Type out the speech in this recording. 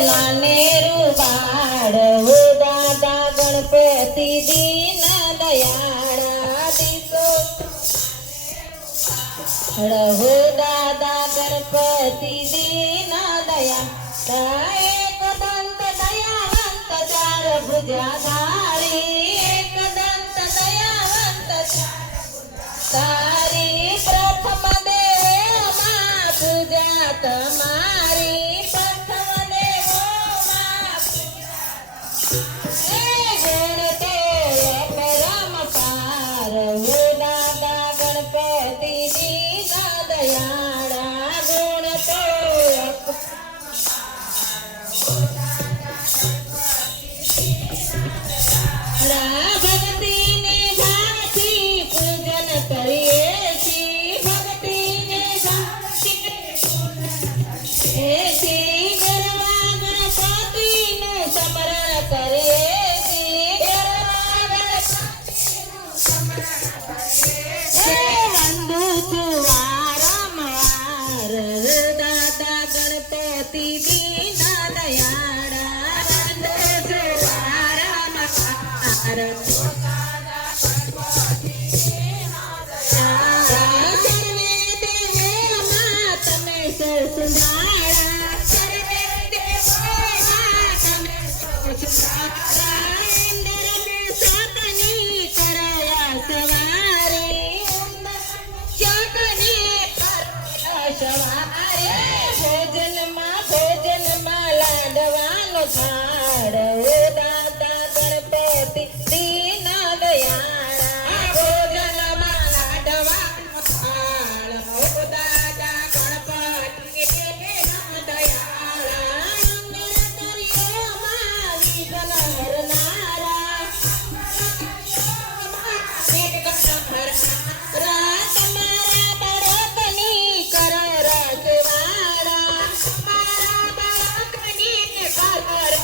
નાનેરું બાળ હો દાદા ગણપતિ દીન દયાળા દીસો હો દાદા ગણપતિ દીન દયા એક દંત દયાવંત ચાર ભુજાધારી એક દંત દયાવંત તારી પ્રથમ દેવમાં પૂજા તમારી પ્રથમ દેવમાં ગુણ તો પરમ પાર હો દાદા ગણપતિ દીન દયાળા ગુણ તો ભક્તિને ભાવથી પૂજન કરીએ છીએ ભક્તિને ભાવથી ગરવા ગણપતિનું સ્મરણ કરીએ છીએ વંદુ છું વારંવાર દાદા ગણપતિ દીન દયાળા વંદુ છું વારંવાર સર્વે દેવોમાં તમે સુંધાળા સર્વે દેવોમાં તમે સુંધાળા ઇન્દ્રને શકની કરવા સવારી શકની કરવા સવારી ભોજનમાં લાડવાનો થાળ હો દાદા ગણપતિ દીન દયાળા ભોજનમાં લાડવાનો થાળ હો દાદા ગણપતિ દીન દયાળા મંગળતરીઓમાં વિઘ્ન હરનારા તમારા બાળકની કરો રખવાડા તમારા બાળકની કરો